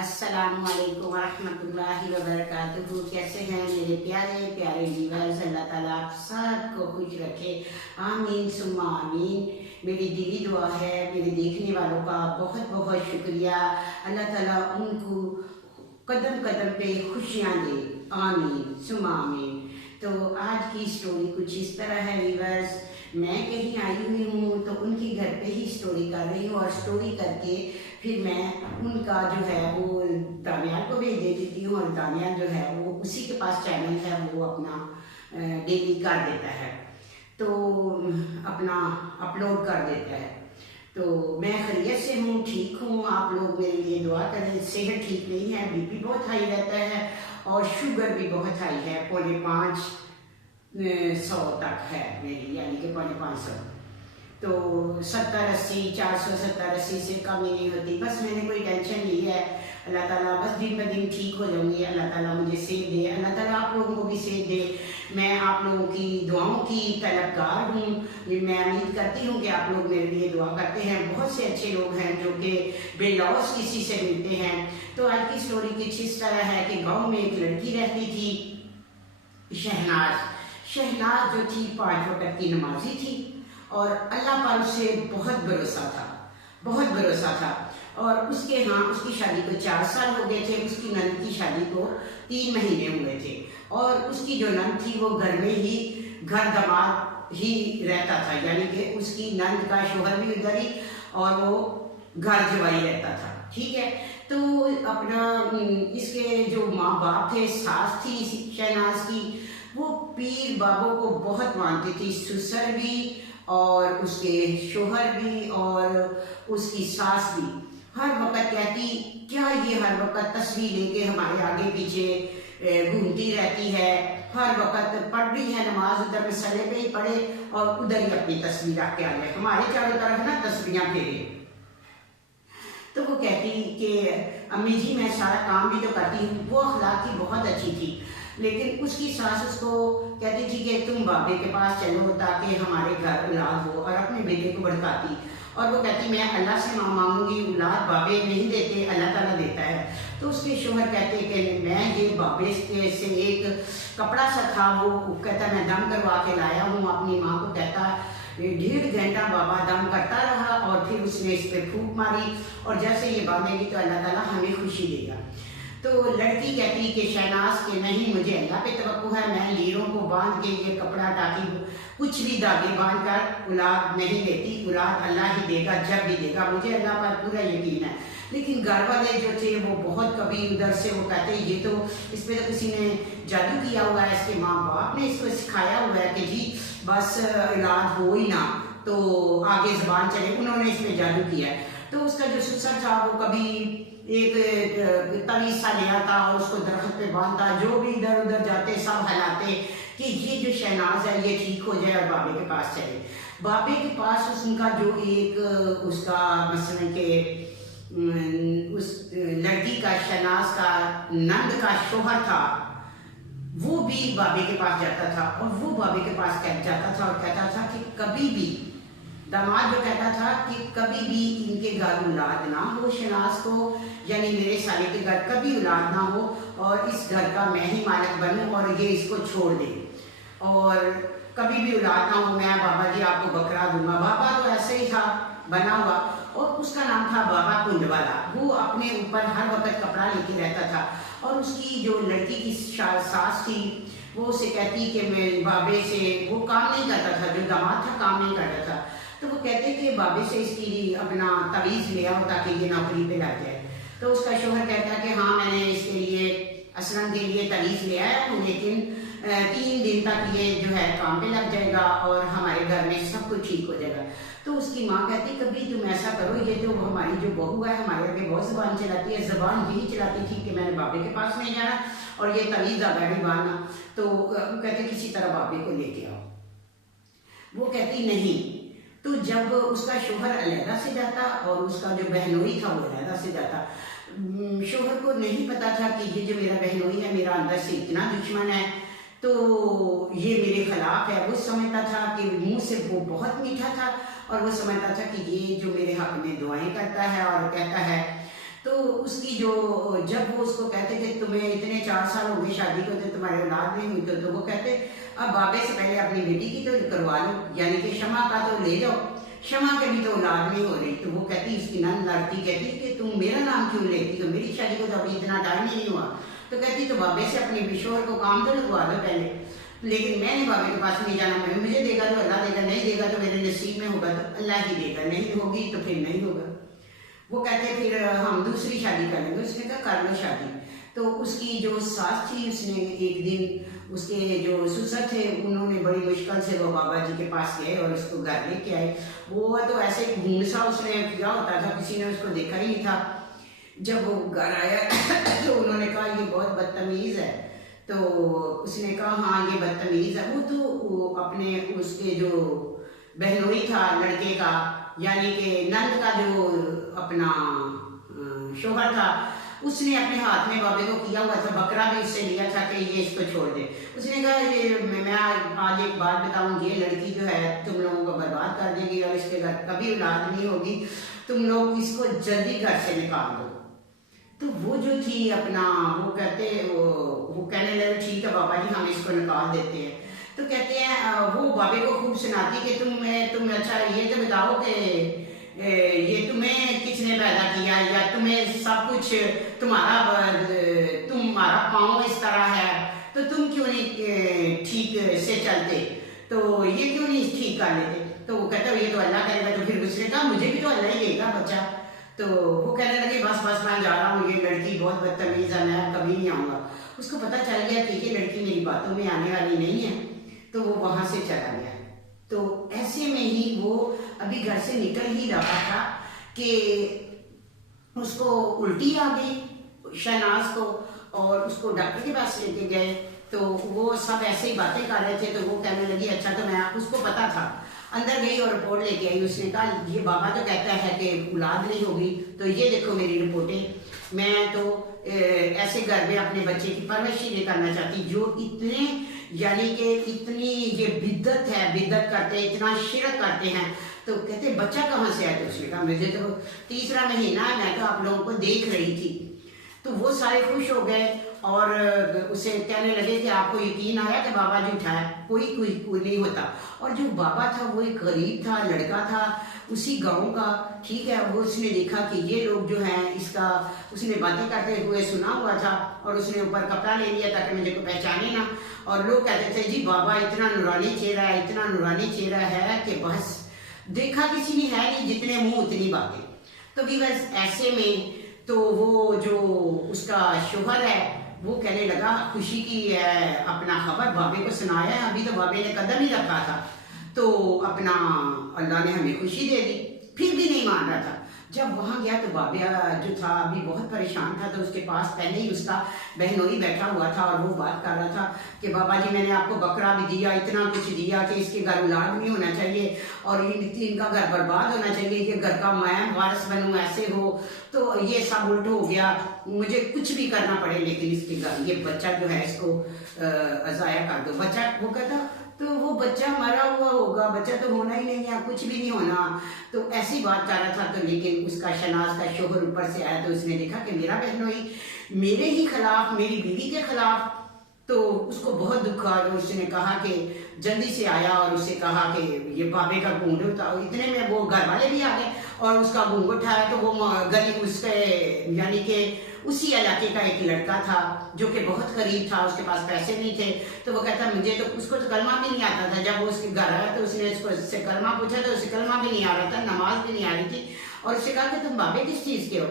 अस्सलामुअलैकुम वरहमतुल्लाहि वबरकातुहू। कैसे हैं मेरे प्यारे प्यारे व्यूअर्स? अल्लाह ताला आप सबको खुश रखे, आमीन सुम्मा आमीन। मेरी दिली दुआ है, मेरे देखने वालों का बहुत बहुत शुक्रिया। अल्लाह ताला उनको कदम कदम पे खुशियाँ दे, आमीन सुम्मा आमीन। तो आज की स्टोरी कुछ इस तरह है व्यूअर्स। मैं कहीं आई हुई हूँ तो उनके घर पे ही स्टोरी कर रही हूँ, और स्टोरी करके फिर मैं उनका जो है वो दानियाल को भेज दे देती हूँ, और दानियाल जो है वो उसी के पास चैनल है, वो अपना डेली कर देता है, तो अपना अपलोड कर देता है। तो मैं खैरियत से हूँ, ठीक हूँ। आप लोग मेरे लिए दुआ करें। सेहत ठीक नहीं है, बीपी बहुत हाई रहता है, और शुगर भी बहुत हाई है, 550 तक है मेरी, यानी कि 550। तो 70-80, 470-80 से कम ही नहीं होती। बस मैंने कोई टेंशन नहीं है। अल्लाह ताला बस दिन ब दिन ठीक हो जाऊंगी। अल्लाह ताला मुझे सेहत दे, अल्लाह ताला आप लोगों को भी सेहत दे। मैं आप लोगों की दुआओं की तलबगार हूँ। मैं उम्मीद करती हूँ कि आप लोग मेरे लिए दुआ करते हैं। बहुत से अच्छे लोग हैं जो कि बेलौस किसी से मिलते हैं। तो आज की स्टोरी कुछ इस तरह है कि गाँव में एक लड़की रहती थी, शहनाज। शहनाज जो थी 5 वक्त की नमाजी थी, और अल्लाह पर उसे बहुत भरोसा था, बहुत भरोसा था। और उसके यहाँ उसकी शादी को 4 साल हो गए थे। उसकी नंद की शादी को 3 महीने हुए थे, और उसकी जो नंद थी वो घर में ही घर दमाद ही रहता था, यानी कि उसकी नंद का शोहर भी उधर ही, और वो घर जवाई रहता था। ठीक है। तो अपना इसके जो माँ बाप थे, सास थी शहनाज की, वो पीर बाबों को बहुत मानती थी। ससुर भी, और उसके शोहर भी, और उसकी सास भी। हर वक्त कहती, क्या ये हर वक्त तस्वीर लेके हमारे आगे पीछे घूमती रहती है, हर वक्त पढ़ रही है नमाज, उधर मसले पे ही पढ़े और उधर ही अपनी तस्वीर रख के आ जाए, हमारे चारों तरफ ना तस्वीरें फेरे। तो वो कहती कि अम्मी जी मैं सारा काम भी तो करती हूँ। वो अखलाकी बहुत अच्छी थी, लेकिन उसकी सास उसको कहती थी कि तुम बाबे के पास चलो ताकि हमारे घर औलाद हो, और अपने बेटे को भड़काती। और वो कहती मैं अल्लाह से मांगूंगी, औलाद बाबे नहीं देते, अल्लाह ताला देता है। तो उसके शोहर कहते कि मैं ये बाबे से एक कपड़ा सा था, वो कहता मैं दम करवा के लाया हूँ। अपनी माँ को कहता 1.5 घंटा बाबा दम करता रहा, और फिर उसने इस पर फूंक मारी, और जैसे ये बांधेगी तो अल्लाह ताला हमें खुशी देगा। तो लड़की कहती कि शहनाज के नहीं, मुझे अल्लाह पे तवक्कुल है, मैं लीरों को बांध के ये कपड़ा टाकी कुछ भी धागे बांध कर औलाद नहीं देती, औलाद अल्लाह ही देगा, जब भी देगा, मुझे अल्लाह पर पूरा यकीन है। लेकिन घर वाले जो थे वो बहुत कभी उधर से वो कहते ये तो इस पर तो किसी ने जादू किया हुआ है, इसके माँ बाप ने इसको सिखाया हुआ है कि जी बस औलाद हो ही ना तो आगे जबान चले, उन्होंने इसमें जादू किया है। तो उसका जो ससुर था वो कभी एक तवीज सा ले आता और उसको दरख्त पे बांधता, जो भी इधर उधर जाते सब हिलाते कि ये जो शहनाज है ये ठीक हो जाए और बाबे के पास चले। बाबे के पास उसका जो एक उसका मसलन के उस लड़की का, शहनाज का नंद का शोहर था, वो भी बाबे के पास जाता था, और वो बाबे के पास जाता था और कहता था कि कभी भी, दामाद जो कहता था कि कभी भी इनके घर औलाद ना हो, शहनाज को यानी मेरे साले के घर कभी औलाद ना हो, और इस घर का मैं ही मालिक बनूं, और ये इसको छोड़ दे, और कभी भी औलाद ना हो, मैं बाबा जी आपको बकरा दूंगा। बाबा तो ऐसे ही था बना हुआ, और उसका नाम था बाबा कुंडवाला। वो अपने ऊपर हर वक्त कपड़ा लेके रहता था, और उसकी जो लड़की की सास थी वो उसे कहती कि मैं बाबे से, वो काम नहीं करता था, जो दामाद था काम नहीं करता था, तो वो कहते कि बाबे से इसकी अपना तवीज़ ले आओ ताकि ये नौकरी पे लग जाए। तो उसका शोहर कहता कि हाँ मैंने इसके लिए असलम के लिए तवीज़ ले आया हूँ, लेकिन 3 दिन तक ये जो है काम पे लग जाएगा और हमारे घर में सब कुछ ठीक हो जाएगा। तो उसकी माँ कहती कभी तुम ऐसा करो, ये जो हमारी जो बहू है हमारे आगे बहुत ज़बान चलाती है, ज़बान यही चलाती थी कि मैंने बाबे के पास नहीं जाना और ये तवीज़ धागा नहीं बांधना। तो कहते किसी तरह बाबे को लेके आओ। वो कहती नहीं। तो जब उसका शोहर अलहदा से जाता और उसका जो बहनोई था वो अलहदा से जाता, शोहर को नहीं पता था कि ये जो मेरा बहनोई है मेरा अंदर से इतना दुश्मन है, तो ये मेरे खिलाफ है। वो समझता था कि मुंह से वो बहुत मीठा था, और वो समझता था कि ये जो मेरे हक में दुआएं करता है और कहता है। तो उसकी जो जब वो उसको कहते कि तुम्हें इतने 4 साल हो गए शादी को, तो तुम्हारे औलाद नहीं हुई, तो वो कहते अब बाबे से पहले अपनी बेटी की तो करवा लो, यानी कि शमा का तो ले जाओ, शमा के भी तो औलाद नहीं हो रही। तो वो कहती, उसकी नंद लड़ती कहती कि तुम मेरा नाम क्यों लेती हो, मेरी शादी को तो अभी इतना टाइम ही नहीं हुआ। तो कहती तो बाबे से अपने विशोर को काम तो लगवा दो पहले, लेकिन मैंने बाबे के पास नहीं जाना, मैं मुझे देगा तो अल्लाह देगा, नहीं देगा तो मेरे नसीब में होगा तो अल्लाह ही देगा, नहीं होगी तो फिर नहीं होगा। वो कहते फिर हम दूसरी शादी कर लेंगे। उसने कहा कर लो शादी। तो उसकी जो सास थी, उसने एक दिन उसके जो ससुर थे उन्होंने बड़ी मुश्किल से वो बाबा जी के पास गए और उसको घर लेके आए। वो तो ऐसे घूम सा उसने किया होता था, किसी ने उसको देखा ही नहीं था। जब वो घर आया तो उन्होंने कहा ये बहुत बदतमीज है। तो उसने कहा हाँ ये बदतमीज है। वो तो अपने उसके जो बहनोई था लड़के का, यानी कि नंद का जो अपना शोहर था, उसने अपने हाथ में बाबे को किया हुआ था, बकरा भी उससे लिया था कि ये इसको छोड़ दे। उसने कहा ये मैं आज एक बात बताऊं, ये लड़की जो है तुम लोगों को बर्बाद कर देगी और इसके घर कभी औलाद नहीं होगी, तुम लोग इसको जल्दी घर से निकाल दो। तो वो जो थी अपना वो कहते वो कहने लगे ठीक है बाबा जी हम इसको निकाल देते हैं। तो कहते हैं वो बाबे को खूब सुनाती कि तुम अच्छा ये तो बताओ कि ये तुम्हें किसने पैदा किया, या तुम्हें सब कुछ तुम्हारा पाँव इस तरह है तो तुम क्यों नहीं ठीक से चलते, तो ये क्यों नहीं ठीक कर लेते। तो वो कहता ये तो अल्लाह करेगा। तो फिर उसने कहा मुझे भी तो अल्लाह ही देगा बच्चा। तो वो कहने लगे बस बस मैं जा रहा हूँ, ये लड़की बहुत बदतमीज है, मैं कभी नहीं आऊँगा। उसको पता चल गया कि ये लड़की मेरी बातों में आने वाली नहीं है, तो वो वहाँ से चला गया। तो ऐसे में ही वो अभी घर से निकल ही रहा था कि उसको उल्टी आ गई शहनाज को, और उसको डॉक्टर के पास लेके गए। तो वो सब ऐसे ही बातें कर रहे थे। तो वो कहने लगी अच्छा, तो मैं उसको पता था, अंदर गई और रिपोर्ट लेके आई। उसने कहा ये बाबा तो कहता है कि औलाद नहीं होगी, तो ये देखो मेरी रिपोर्टें, मैं तो ऐसे घर में अपने बच्चे की परवरिश नहीं करना चाहती जो इतने यानी कि इतनी ये बिद्दत है, बिद्दत करते हैं, इतना शिरक करते हैं। तो कहते बच्चा कहाँ से आया। तो उसने कहा मुझे तो 3रा महीना है, मैं तो आप लोगों को देख रही थी। तो वो सारे खुश हो गए और उसे कहने लगे कि आपको यकीन आया कि बाबा जी उठाया, कोई नहीं होता। और जो बाबा था वो एक गरीब था, लड़का था उसी गांव का, ठीक है। वो उसने देखा कि ये लोग जो हैं इसका, उसने बातें करते हुए सुना हुआ था और उसने ऊपर कपड़ा ले लिया ताकि मुझे को पहचाने ना। और लोग कहते थे जी बाबा इतना नूरानी चेहरा है, इतना नूरानी चेहरा है कि बस देखा किसी ने है नहीं, जितने मुंह उतनी बातें। तो भी बस ऐसे में तो वो जो उसका शोहर है वो कहने लगा खुशी की अपना खबर बाबे को सुनाया है, अभी तो बाबे ने कदम ही रखा था, तो अपना अल्लाह ने हमें खुशी दे दी। फिर भी नहीं मान रहा था। जब वहाँ गया तो बाबा जो था अभी बहुत परेशान था। तो उसके पास पहले ही उसका बहनोई बैठा हुआ था और वो बात कर रहा था कि बाबा जी मैंने आपको बकरा भी दिया, इतना कुछ दिया कि इसके घर औलाद नहीं होना चाहिए और इनका घर बर्बाद होना चाहिए, ये घर का मैं वारिस बनूं, ऐसे हो तो ये सब उल्ट हो गया, मुझे कुछ भी करना पड़े लेकिन इसके घर ये बच्चा जो है इसको अजाया कर दो। बच्चा वो कहता तो वो बच्चा मरा हुआ होगा, बच्चा तो होना ही नहीं है, कुछ भी नहीं होना। तो ऐसी बात कर रहा था। तो लेकिन उसका शहनाज का शोहर ऊपर से आया तो उसने देखा कि मेरा बहनोई मेरे ही खिलाफ, मेरी बीवी के खिलाफ, तो उसको बहुत दुख हुआ। और उसने कहा कि जल्दी से आया और उससे कहा कि ये बाबे का घूंघट था। इतने में वो घर वाले भी आ गए और उसका घूंघट उठाया। तो वो गली उसके यानी कि उसी इलाके का एक लड़का था जो कि बहुत गरीब था, उसके पास पैसे नहीं थे। तो वो कहता मुझे तो, उसको तो कलमा भी नहीं आता था। जब वो उसके घर आया तो उसने उससे कलमा पूछा तो उसे कलमा भी नहीं आ रहा था, नमाज भी नहीं आ रही थी। और उससे कहा कि तुम बाबे किस चीज़ के हो।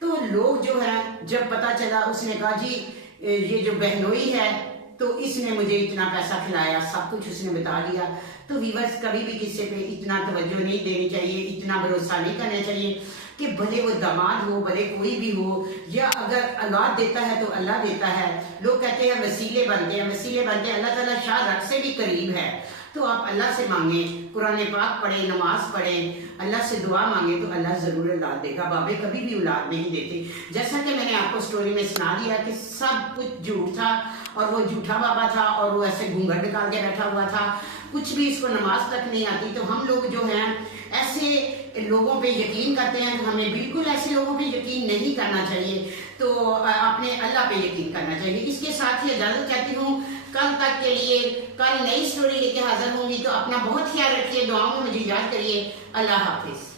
तो लोग जो है जब पता चला, उसने कहा जी ये जो बहनोई है तो इसने मुझे इतना पैसा खिलाया, सब कुछ उसने बता दिया। तो व्यूअर्स कभी भी किसी पे इतना तवज्जो नहीं देनी चाहिए, इतना भरोसा नहीं करना चाहिए कि भले वो दामाद हो, भले कोई भी हो, या अगर औलाद देता है तो अल्लाह देता है। लोग कहते हैं वसीले बनते हैं, वसीले बनते हैं, अल्लाह ताला शाह रख से भी करीब है। तो आप अल्लाह से मांगे, कुरान पाक पढ़े, नमाज पढ़े, अल्लाह से दुआ मांगे तो अल्लाह जरूर औलाद देगा। बाबे कभी भी औलाद नहीं देते। जैसा कि मैंने आपको स्टोरी में सुना दिया कि सब कुछ झूठ था और वो झूठा बाबा था और वो ऐसे घूंघट निकाल के बैठा हुआ था, कुछ भी इसको नमाज तक नहीं आती। तो हम लोग जो हैं ऐसे लोगों पे यकीन करते हैं, तो हमें बिल्कुल ऐसे लोगों पे यकीन नहीं करना चाहिए, तो अपने अल्लाह पे यकीन करना चाहिए। इसके साथ ही इजाज़त चाहती हूँ, कल तक के लिए कल नई स्टोरी लेके हाजिर होंगी, तो अपना बहुत ख्याल रखिए, दुआओं में मुझे याद करिए। अल्लाह हाफिज़।